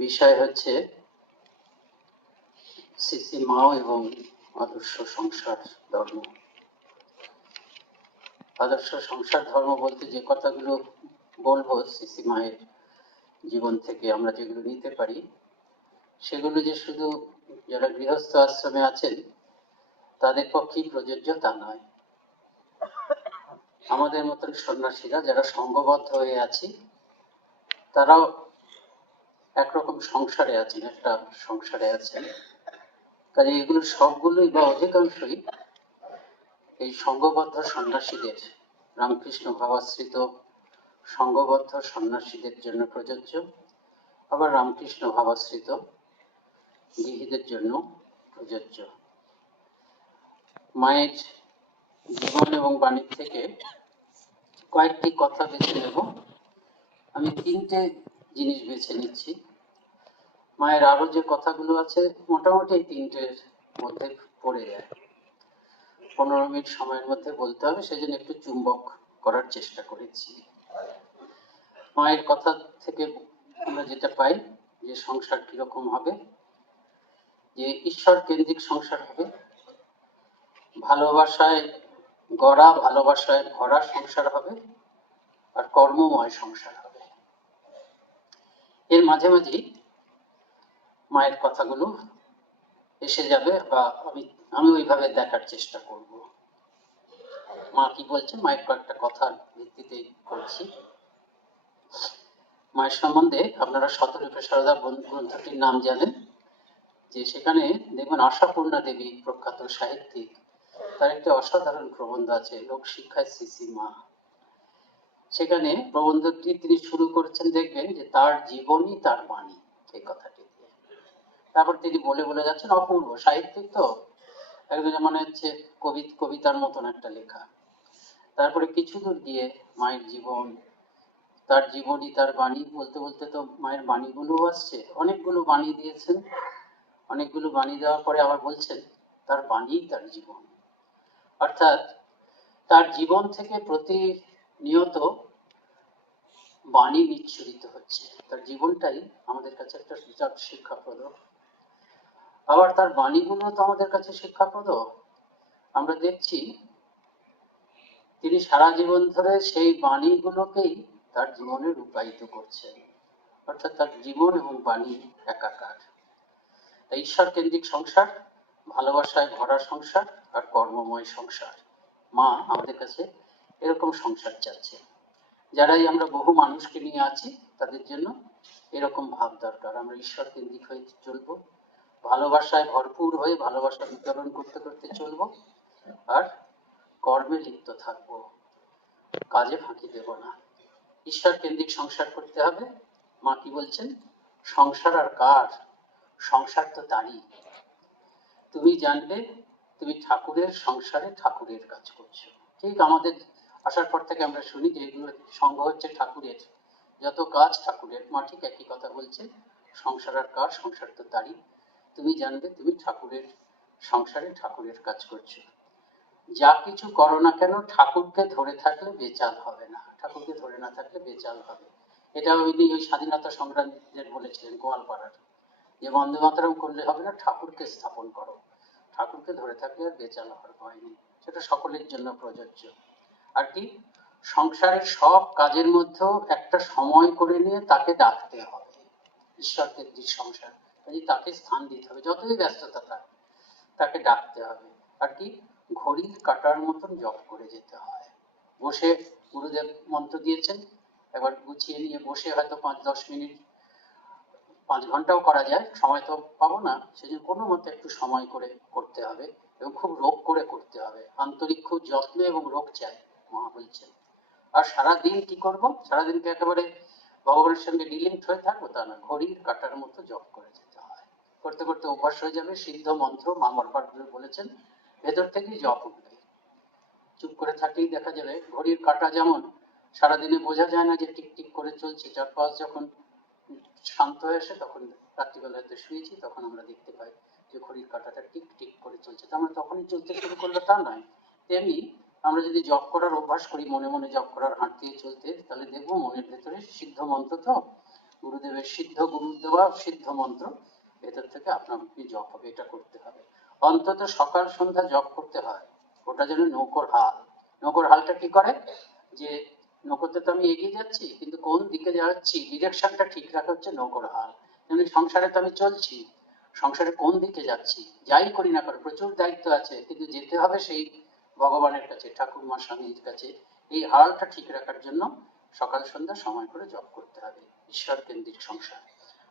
বিষয় হচ্ছে সিসি মাও এবং আদর্শ সংসার ধর্ম। আদর্শ সংসার ধর্ম বলতে যে কথাগুলো বলব সিসি মায়ের জীবন থেকে আমরা যেগুলো নিতে পারি, সেগুলো যে শুধু যারা গৃহস্থ আশ্রমে আছেন, তাদের পক্ষেই প্রযোজ্য তা নয়। আমাদের মতন সন্ন্যাসীরা যারা সংঘবদ্ধ হয়ে আছি, তারাও একরকম সংসারে আছেন একটা সংসারে আছেন কাজে এগুলো সবগুলোই বা অধিকাংশই এই সংঘবদ্ধ সন্ন্যাসীদের, রামকৃষ্ণ ভাবাশ্রিত সংঘবদ্ধ সন্ন্যাসীদের জন্য প্রযোজ্য, আবার রামকৃষ্ণ ভাবাশ্রিত গৃহীদের জন্য প্রযোজ্য। মায়ের জীবন এবং বাণী থেকে কয়েকটি কথা বেছে নেব। আমি তিনটে জিনিস বেছে নিচ্ছি। মায়ের আরও যে কথাগুলো আছে, মোটামুটি এই তিনটের মধ্যে পড়ে যায়। পনেরো মিনিট সময়ের মধ্যে বলতে হবে সেই জন্য একটু চুম্বক করার চেষ্টা করেছি। মায়ের কথা থেকে আমরা যেটা পাই, যে সংসার কীরকম হবে, যে ঈশ্বর কেন্দ্রিক সংসার হবে। ভালোবাসায় গড়া, ভালোবাসায় ভরা সংসার হবে, আর কর্মময় সংসার হবে। এর মাঝে মাঝেই মায়ের কথাগুলো এসে যাবে বা আমি আমি ওইভাবে দেখার চেষ্টা করব। মা কি বলছেন? মায়ের কয়েকটা কথার ভিত্তিতে করছি মায়ের সম্বন্ধে আপনারা শতরূপে সারদা গ্রন্থটির নাম জানেন, যে সেখানে দেখবেন আশাপূর্ণা দেবী প্রখ্যাত সাহিত্যিক, তার একটা অসাধারণ প্রবন্ধ আছে, লোক শিক্ষায় সিসি মা। সেখানে প্রবন্ধটি তিনি শুরু করছেন দেখবেন যে তার জীবনই তার বাণী, এই কথাটি। তারপর তিনি বলে বলে যাচ্ছেন অপূর্ব সাহিত্যিক তো। একদম মনে হচ্ছে কবি, কবিতার মতন একটা লেখা। তারপরে কিছু দূর গিয়ে মায়ের জীবন, তার জীবনী, তার বাণী বলতে বলতে তো মায়ের বাণীগুলো আসছে। অনেকগুলো বাণী দিয়েছেন। অনেকগুলো বাণী দেওয়ার পরে আবার বলছেন, তার বাণী, তার জীবন। অর্থাৎ তার জীবন থেকে প্রতিনিয়ত বাণী বিচ্ছুরিত হচ্ছে। তার জীবনটাই আমাদের কাছে একটা বিরাট শিক্ষাপ্রদ আবার তার বাণীগুলো তো আমাদের কাছে শিক্ষাপ্রদ। আমরা দেখছি তিনি সারা জীবন ধরে সেই বাণীগুলোকেই তার জীবনে রূপায়িত করছেন। অর্থাৎ তার জীবন এবং বাণী একাকার। ঈশ্বর কেন্দ্রিক সংসার, ভালোবাসায় ভরা সংসার আর কর্মময় সংসার। মা আমাদের কাছে এরকম সংসার চাচ্ছে। যারাই আমরা বহু মানুষকে নিয়ে আছি, তাদের জন্য এরকম ভাব দরকার। আমরা ঈশ্বর কেন্দ্রিক হয়ে চলবো। ভালোবাসায় ভরপুর হয়ে ভালোবাসা বিতরণ করতে করতে চলবো, আর কর্মে লিপ্ত থাকব। কাজে ফাঁকি দেব না। ঈশ্বর কেন্দ্রিক সংসার করতে হবে। মা কি বলছেন? সংসার আর কার? সংসার তো তারই। তুমি জানবে, তুমি ঠাকুরের সংসারে ঠাকুরের কাজ করছ। ঠিক আমাদের আসার পর থেকে আমরা শুনি যে এগুলো সংঘ হচ্ছে ঠাকুরের। যত কাজ ঠাকুরের। মা ঠিক একই কথা বলছে সংসার আর কার? সংসার তো তারই। তুমি জানবে তুমি ঠাকুরের, সংসারে ঠাকুরের কাজ করছ। যা কিছু করো না কেন, ঠাকুরকে ধরে থাকলে বেচাল হবে না। ঠাকুরকে ধরে না থাকলে বেচাল হবে। এটা উনি ওই স্বাধীনতা সংগ্রামীদের বলেছিলেন গোয়ালপাড়ার। যে বন্দে মাতরম করলে হবে না, ঠাকুরকে স্থাপন করো। ঠাকুরকে ধরে থাকলে আর বেচাল হওয়ার ভয় নেই। সেটা সকলের জন্য প্রযোজ্য। আর কি? সংসারের সব কাজের মধ্যেও একটা সময় করে নিয়ে তাকে ডাকতে হবে। ঈশ্বরকে সংসার। কাজে তাকে স্থান দিতে হবে, যতই ব্যস্ততা থাক, তাকে ডাকতে হবে। আর কি? ঘড়ির কাটার মতন জপ করে যেতে হয়। বসে গুরুদেব মন্ত্র দিয়েছেন, একবার গুছিয়ে নিয়ে বসে হয়তো পাঁচ দশ মিনিট, পাঁচ ঘন্টাও করা যায়, সময় তো পাবো না, সেজন্য কোনো মতে একটু সময় করে করতে হবে এবং খুব রোগ করে করতে হবে। আন্তরিক খুব যত্ন এবং রোগ চাই মহা বলছেন। আর সারাদিন কি করব? সারাদিনকে একেবারে ভগবানের সঙ্গে ডিলিংট হয়ে থাকব? তা না, ঘড়ির কাটার মতো জপ করে যেতে হয় করতে করতে অভ্যাস হয়ে যাবে। সিদ্ধ মন্ত্র মা মরবার বলেছেন, ভেতর থেকেই জপ উঠবে চুপ করে থাকলেই দেখা যাবে, ঘড়ির কাটা যেমন, সারাদিনে বোঝা যায় না যে টিক করে চলছে। চারপাশ যখন শান্ত হয়ে আসে, তখন রাত্রিবেলা হয়তো শুয়েছি, তখন আমরা দেখতে পাই যে ঘড়ির কাঁটাটা টিক টিক করে চলছে। তো আমরা তখনই চলতে শুরু করলে, তা নয়। তেমনি আমরা যদি জপ করার অভ্যাস করি, মনে মনে জপ করার হাঁটতে, চলতে, তাহলে দেখব মনের ভেতরে সিদ্ধ মন্ত্র তো, গুরুদেবের সিদ্ধ গুরু দেওয়া সিদ্ধ মন্ত্র। ভেতর থেকে আপনার কি জপ হবে, এটা করতে হবে। অন্তত সকাল সন্ধ্যা জপ করতে হয়। ওটা যেন নৌকোর হাল। নৌকোর হালটা কি করে? যে নৌকোতে তো আমি এগিয়ে যাচ্ছি, কিন্তু কোন দিকে যাচ্ছি ডিরেকশনটা ঠিক রাখা হচ্ছে নৌকোর হাল। যেমনি সংসারে তো আমি চলছি, সংসারে কোন দিকে যাচ্ছি? যাই করি না কেন, প্রচুর দায়িত্ব আছে, কিন্তু যেতে হবে সেই ভগবানের কাছে, ঠাকুরমা স্বামীর কাছে। এই হালটা ঠিক রাখার জন্য সকাল সন্ধ্যা সময় করে জপ করতে হবে। ঈশ্বর কেন্দ্রিক সংসার।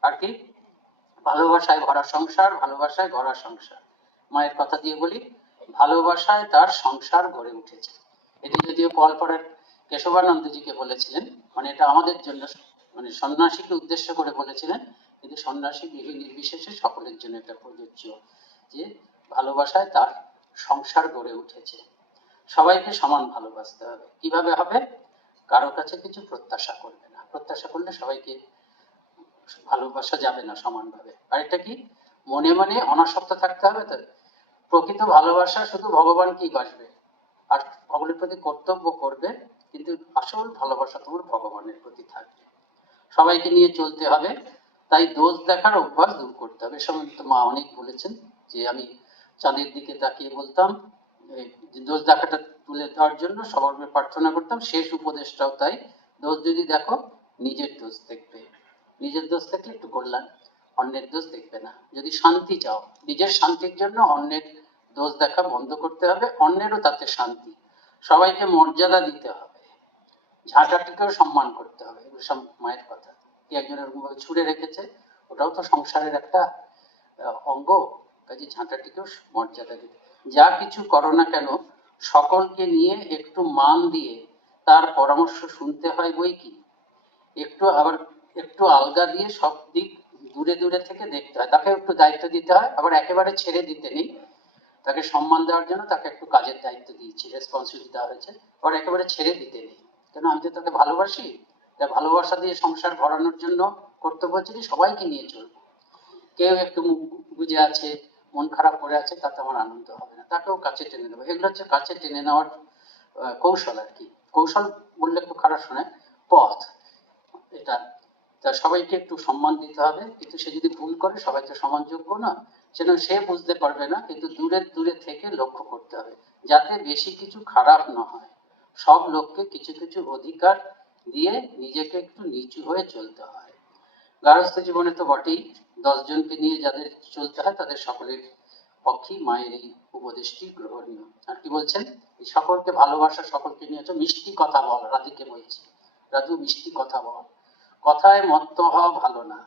আর কি? ভালোবাসায় ভরা সংসার, ভালোবাসায় গড়া সংসার। মায়ের কথা দিয়ে বলি, ভালোবাসায় তার সংসার গড়ে উঠেছে। এটি যদিও কলপাড়ার কেশবানন্দজিকে বলেছিলেন মানে এটা আমাদের জন্য মানে সন্ন্যাসীকে উদ্দেশ্য করে বলেছিলেন, কিন্তু সন্ন্যাসী বিহি- নির্বিশেষে সকলের জন্য এটা প্রযোজ্য যে ভালোবাসায় তার সংসার গড়ে উঠেছে। সবাইকে সমান ভালোবাসতে হবে। কীভাবে হবে? কারও কাছে কিছু প্রত্যাশা করবে না। প্রত্যাশা করলে সবাইকে ভালোবাসা যাবে না সমানভাবে। আরেকটা কি? মনে মনে অনাসক্ত থাকতে হবে তো। প্রকৃত ভালোবাসা শুধু ভগবানকেই বাসবে? আর সকলের প্রতি কর্তব্য করবে, কিন্তু আসল ভালোবাসা তোমার ভগবানের প্রতি থাকবে। সবাইকে নিয়ে চলতে হবে, তাই দোষ দেখার অভ্যাস দূর করতে হবে। সম্বন্ধে মা অনেক বলেছেন যে আমি চাঁদের দিকে তাকিয়ে বলতাম দোষ দেখাটা তুলে দেওয়ার জন্য সবার প্রার্থনা করতাম, শেষ উপদেশটাও তাই। দোষ যদি দেখো, নিজের দোষ দেখবে। নিজের দোষ দেখলে একটু কল্যাণ অন্যের দোষ দেখবে না। যদি শান্তি চাও, নিজের শান্তির জন্য অন্যের দোষ দেখা বন্ধ করতে হবে, অন্যেরও তাতে শান্তি। সবাইকে মর্যাদা দিতে হবে। ঝাঁটাটিকেও সম্মান করতে হবে, এগুলো সব মায়ের কথা। কি একজন এরকম ভাবে ছুড়ে রেখেছে, ওটাও তো সংসারের একটা অঙ্গ। কাজে ঝাঁটাটিকেও মর্যাদা দিতে যা কিছু করো না কেন, সকলকে নিয়ে একটু মান দিয়ে তার পরামর্শ শুনতে হয় বই কি? একটু আবার একটু আলগা দিয়ে সব দিক দূরে দূরে থেকে দেখতে হয়। তাকে একটু দায়িত্ব দিতে হয়, আবার একেবারে ছেড়ে দিতে নেই। তাকে সম্মান দেওয়ার জন্য তাকে একটু কাজের দায়িত্ব দিয়েছি রেসপন্সিবিলিটি দেওয়া হয়েছে। আবার একেবারে ছেড়ে দিতে নেই। কেন? আমি তো তাকে ভালোবাসি। ভালোবাসা দিয়ে সংসার ভরানোর জন্য কর্তব্য হচ্ছে যে সবাইকে নিয়ে চলবো কেউ একটু মুখ বুঝে আছে, মন খারাপ করে আছে, তাতে আমার আনন্দ হবে না। তাকেও কাছে টেনে নেব। এগুলো হচ্ছে কাছে টেনে নেওয়ার কৌশল আর কি। কৌশল বললে একটু খারাপ শোনায়। পথ। এটা তা সবাইকে একটু সম্মান দিতে হবে। কিন্তু সে যদি ভুল করে, সবাই তো সমানযোগ্য না সেজন্য সে বুঝতে পারবে না, কিন্তু দূরে দূরে থেকে লক্ষ্য করতে হবে, যাতে বেশি কিছু খারাপ না হয়। সব লোককে কিছু কিছু অধিকার দিয়ে নিজেকে একটু নিচু হয়ে চলতে হয়। গার্হস্থ জীবনে তো বটেই দশজনকে নিয়ে যাদের চলতে হয়, তাদের সকলের পক্ষেই মায়ের এই উপদেশটি গ্রহণীয়। আর কি বলছেন? সকলকে ভালোবাসা, সকলকে নিয়ে মিষ্টি কথা বল, রাধিকে বলছি। রাজু মিষ্টি কথা বল। কথায় মত্ত হওয়া ভালো না।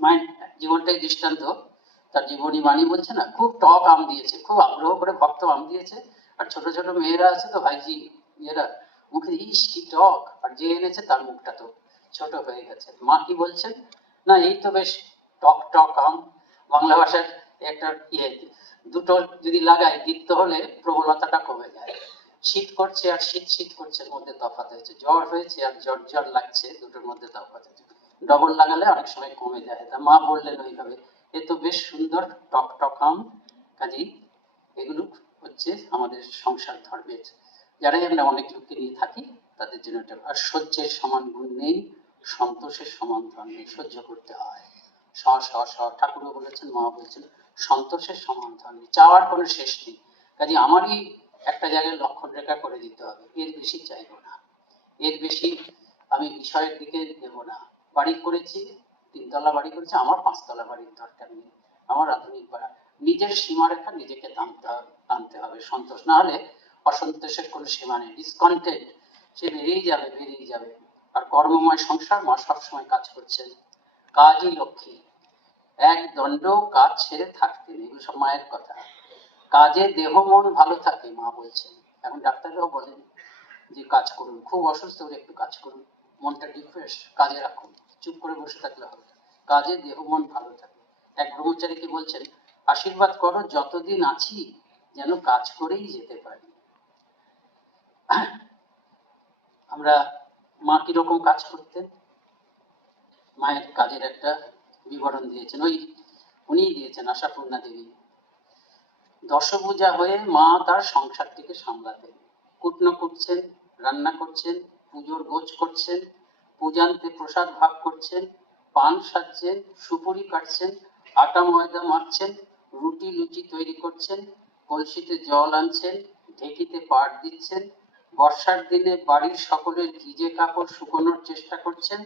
মায়ের জীবনটাই দৃষ্টান্ত। তার জীবনী বাণী বলছে না, খুব টক আম দিয়েছে, খুব আগ্রহ করে ভক্ত আম দিয়েছে। আর ছোট ছোট মেয়েরা আছে তো ভাইজি এরা মুখে ইস, কি টক। আর যে এনেছে তার মুখটা তো ছোট হয়ে গেছে। মা কি বলছেন? না, এই তো বেশ টক টক আম। বাংলা ভাষার একটা ইয়ে দুটো যদি লাগাই দীপ্ত হলে প্রবলতাটা কমে যায়। শীত করছে আর শীত শীত করছে মধ্যে তফাৎ হয়েছে। জ্বর হয়েছে আর জ্বর জ্বর লাগছে, দুটোর মধ্যে তফাৎ হয়েছে। ডবল লাগালে অনেক সময় কমে যায়। তা মা বললেন ওইভাবে, এ তো বেশ সুন্দর টক টক আম কাজেই এগুলো হচ্ছে আমাদের সংসার ধর্মের। যারাই আমরা অনেক লোককে নিয়ে থাকি, তাদের জন্য আর সহ্যের সমান গুণ নেই, সন্তোষের সমান ধন নেই, সহ্য করতে হয়। স স স, ঠাকুরও বলেছেন, মা বলেছেন, সন্তোষের সমান ধন নেই, চাওয়ার কোনো শেষ নেই। কাজে, আমারই একটা জায়গায় লক্ষণ রেখা করে দিতে হবে। এর বেশি চাইব না। এর বেশি আমি বিষয়ের দিকে দেব না। বাড়ি করেছি, তিনতলা বাড়ি করেছি, আমার পাঁচতলা বাড়ির দরকার নেই। আমার আধুনিক বাড়া নিজের সীমারেখা নিজেকে টানতে টানতে হবে। সন্তোষ না হলে অসন্তোষের কোনো সীমা নেই। ডিসকন্টেন্ট সে বেরিয়ে যাবে বেরিয়ে যাবে। আর কর্মময় সংসার মা সবসময় কাজ করছেন। কাজই লক্ষ্মী। এক দণ্ড কাজ ছেড়ে থাকতে নেই। এগুলো সব মায়ের কথা। কাজে দেহ মন ভালো থাকে, মা বলছেন। এখন ডাক্তাররাও বলেন যে, কাজ করুন, খুব অসুস্থ হলে একটু কাজ করুন, মনটা রিফ্রেশ কাজে রাখুন, চুপ করে বসে থাকলে হবে। কাজে দেহ মন ভালো থাকে। এক ব্রহ্মচারী কি বলছেন, আশীর্বাদ করো, যতদিন আছি, যেন কাজ করেই যেতে পারি। আমরা মা কীরকম কাজ করতেন? মায়ের কাজের একটা বিবরণ দিয়েছেন, ওই উনিই দিয়েছেন, আশাপূর্ণা দেবী। দশভূজা হয়ে মা তার সংসারটিকে সামলাতেন কুটনো কুটছেন রান্না করছেন, পুজোর গোছ করছেন, পূজান্তে প্রসাদ ভাগ করছেন, পান সাজছেন, সুপুরি কাটছেন, আটা ময়দা মাখছেন, রুটি লুচি তৈরি করছেন, কলসিতে জল আনছেন, ঢেকিতে পাট দিচ্ছেন, বর্ষার দিনে বাড়ির সকলের ভিজে কাপড় শুকোনোর চেষ্টা করছেন,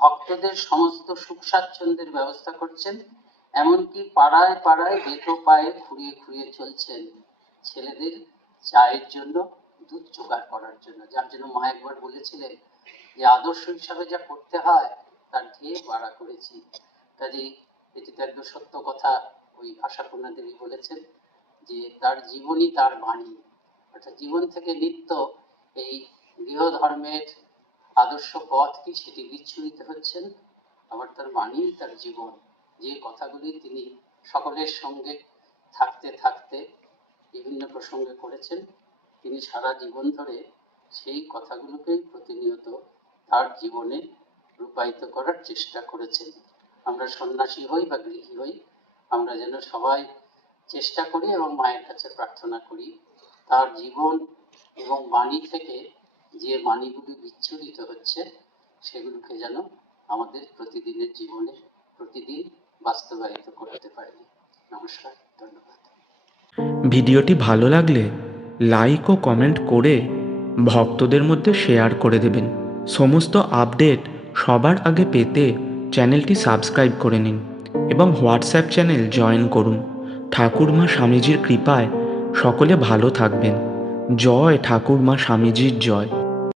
ভক্তদের সমস্ত সুখ স্বাচ্ছন্দ্যের ব্যবস্থা করছেন এমনকি পাড়ায় পাড়ায় বেতো পায়ে খুঁড়িয়ে খুঁড়িয়ে চলছেন ছেলেদের চায়ের জন্য, দুধ জোগাড় করার জন্য। যার জন্য মা একবার বলেছিলেন যে, আদর্শ হিসাবে যা করতে হয়, তার ঢের বাড়া করেছি। কাজেই এটি তো একদম সত্য কথা। ওই আশাপূর্ণা দেবী বলেছেন যে, তার জীবনই তার বাণী। অর্থাৎ জীবন থেকে নিত্য এই গৃহধর্মের আদর্শ পথ কি সেটি বিচ্ছুরিত হচ্ছেন? আবার তার বাণী তার জীবন। যে কথাগুলি তিনি সকলের সঙ্গে থাকতে থাকতে বিভিন্ন প্রসঙ্গে করেছেন, তিনি সারা জীবন ধরে সেই কথাগুলোকেই প্রতিনিয়ত তার জীবনে রূপায়িত করার চেষ্টা করেছেন। আমরা সন্ন্যাসী হই বা গৃহী হই, আমরা যেন সবাই চেষ্টা করি এবং মায়ের কাছে প্রার্থনা করি, তার জীবন এবং বাণী থেকে যে বাণীগুলি বিচ্ছুরিত হচ্ছে, সেগুলোকে যেন আমাদের প্রতিদিনের জীবনে, প্রতিদিন বাস্তবায়িত করতে পারি নমস্কার, ধন্যবাদ। ভিডিওটি ভালো লাগলে লাইক ও কমেন্ট করে ভক্তদের মধ্যে শেয়ার করে দেবেন। সমস্ত আপডেট সবার আগে পেতে চ্যানেলটি সাবস্ক্রাইব করে নিন এবং হোয়াটসঅ্যাপ চ্যানেল জয়েন করুন। ঠাকুরমা স্বামীজির কৃপায় সকলে ভালো থাকবেন। জয় ঠাকুরমা স্বামীজির জয়।